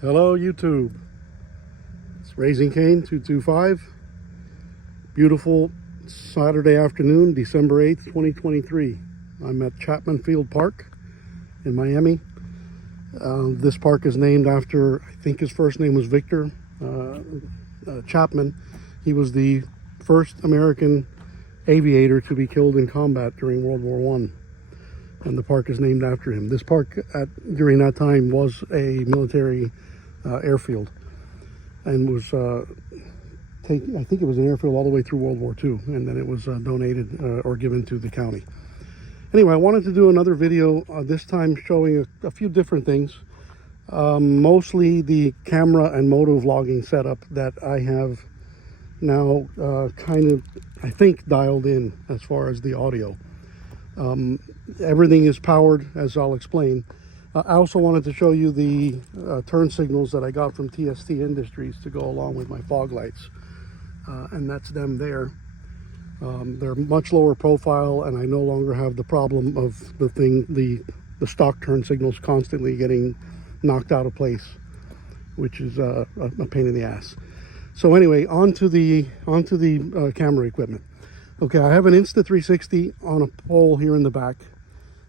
Hello YouTube, it's Raising Cane 225. Beautiful Saturday afternoon, December 8th, 2023. I'm at Chapman Field Park in Miami. This park is named after, I think his first name was Victor Chapman. He was the first American aviator to be killed in combat during World War I. And the park is named after him. This park during that time was a military airfield, and was I think it was an airfield all the way through World War II, and then it was donated or given to the county. Anyway, I wanted to do another video this time showing a few different things, mostly the camera and moto vlogging setup that I have now kind of, I think, dialed in as far as the audio. Everything is powered, as I'll explain. I also wanted to show you the turn signals that I got from TST Industries to go along with my fog lights, and that's them there. They're much lower profile, and I no longer have the problem of the stock turn signals constantly getting knocked out of place, which is a pain in the ass. So anyway, onto the camera equipment. Okay, I have an Insta360 on a pole here in the back.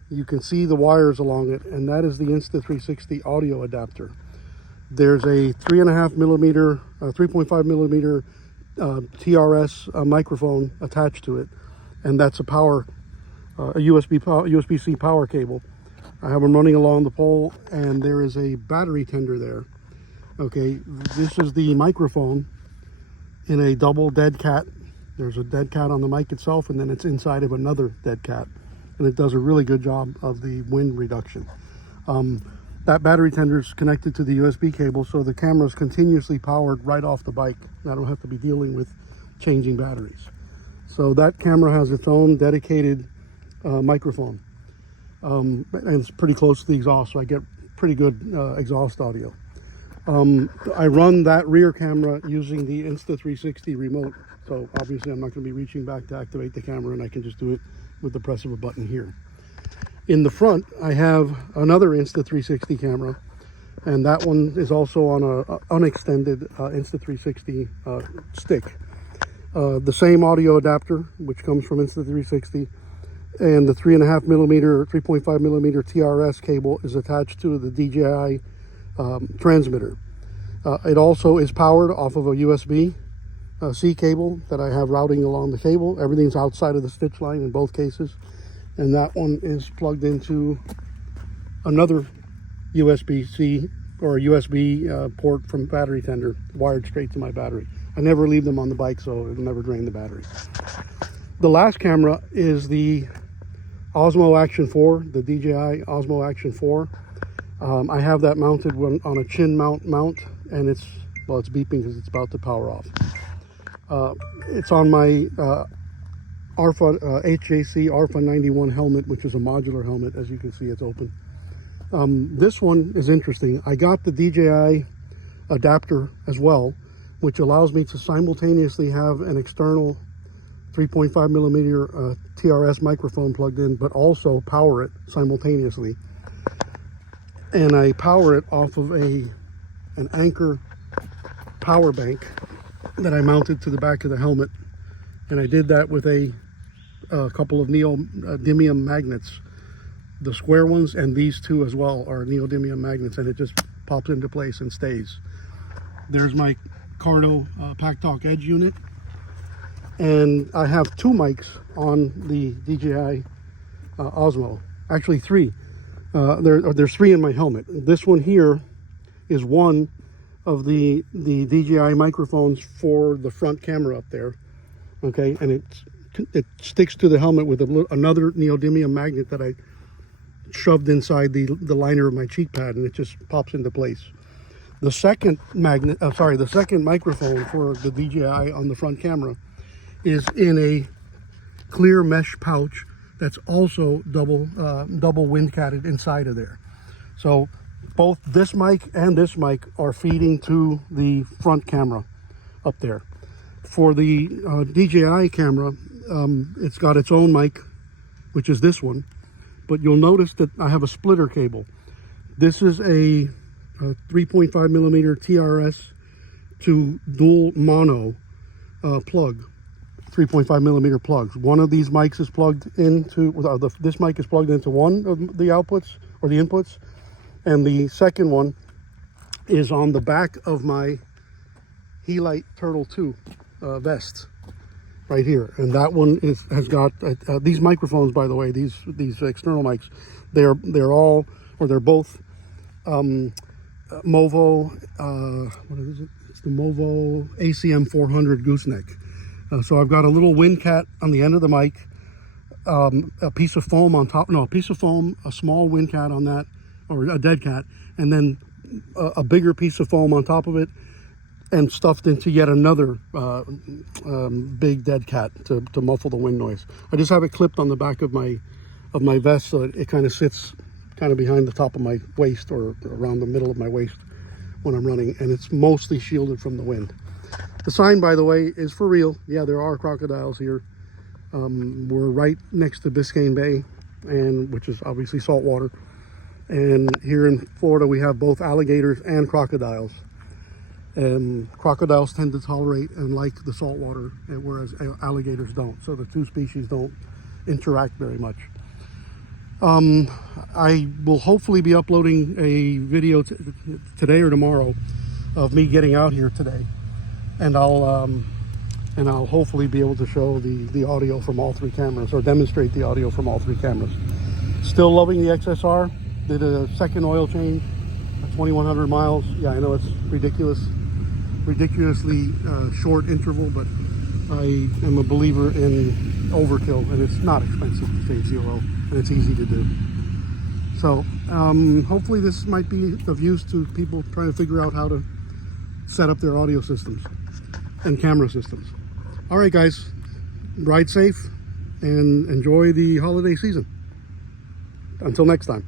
You can see the wires along it, and that is the Insta360 audio adapter. There's a 3.5 millimeter, 3.5 millimeter TRS microphone attached to it, and that's a USB-C power cable. I have them running along the pole, and there is a battery tender there. Okay, this is the microphone in a double dead cat. There's a dead cat on the mic itself, and then it's inside of another dead cat, and it does a really good job of the wind reduction. That battery tender is connected to the USB cable, so the camera is continuously powered right off the bike. I don't have to be dealing with changing batteries. So that camera has its own dedicated microphone, and it's pretty close to the exhaust, so I get pretty good exhaust audio. I run that rear camera using the Insta360 remote, so obviously I'm not going to be reaching back to activate the camera, and I can just do it with the press of a button here. In the front, I have another Insta360 camera, and that one is also on a unextended Insta360 stick. The same audio adapter, which comes from Insta360, and the 3.5 millimeter, 3.5 millimeter TRS cable is attached to the DJI transmitter. It also is powered off of a USB-C cable that I have routing along the cable. Everything's outside of the stitch line in both cases, and that one is plugged into another USB-C or a USB port from battery tender, wired straight to my battery. I never leave them on the bike, so it'll never drain the battery. The last camera is the Osmo Action 4, the DJI Osmo Action 4. I have that mounted on a chin mount, and it's beeping because it's about to power off. It's on my HJC ARFA 91 helmet, which is a modular helmet. As you can see, it's open. This one is interesting. I got the DJI adapter as well, which allows me to simultaneously have an external 3.5 millimeter TRS microphone plugged in, but also power it simultaneously. And I power it off of an Anker power bank that I mounted to the back of the helmet, and I did that with a couple of neodymium magnets. The square ones and these two as well are neodymium magnets, and it just pops into place and stays. There's my Cardo PackTalk Edge unit, and I have two mics on the DJI Osmo. Actually, three. There's three in my helmet. This one here is one of the DJI microphones for the front camera up there. Okay, and it sticks to the helmet with another neodymium magnet that I shoved inside the liner of my cheek pad, and it just pops into place. The second the second microphone for the DJI on the front camera is in a clear mesh pouch that's also double wind catted inside of there. So both this mic and this mic are feeding to the front camera up there. For the DJI camera, it's got its own mic, which is this one, but you'll notice that I have a splitter cable. This is a 3.5 millimeter TRS to dual mono plug, 3.5 millimeter plugs. One of these mics is plugged into, this mic is plugged into one of the outputs or the inputs, and the second one is on the back of my Helite Turtle 2 vest right here. And that one has got these microphones, by the way, these external mics, they're both Movo, what is it? It's the Movo ACM 400 gooseneck. So I've got a little wind cat on the end of the mic, a piece of foam on top, no, a piece of foam, a small wind cat on that, or a dead cat, and then a bigger piece of foam on top of it, and stuffed into yet another big dead cat to muffle the wind noise. I just have it clipped on the back of my vest, so it kind of sits kind of behind the top of my waist, or around the middle of my waist when I'm running, and it's mostly shielded from the wind. The sign, by the way, is for real. Yeah, there are crocodiles here. We're right next to Biscayne Bay, which is obviously salt water. And here in Florida, we have both alligators and crocodiles. And crocodiles tend to tolerate and like the salt water, whereas alligators don't. So the two species don't interact very much. I will hopefully be uploading a video today or tomorrow of me getting out here today, and I'll hopefully be able to show the audio from all three cameras, or demonstrate the audio from all three cameras. Still loving the XSR. Did a second oil change at 2,100 miles. Yeah, I know it's ridiculously short interval, but I am a believer in overkill, and it's not expensive to stay zero, and it's easy to do. So hopefully this might be of use to people trying to figure out how to set up their audio systems and camera systems. All right, guys, ride safe and enjoy the holiday season. Until next time.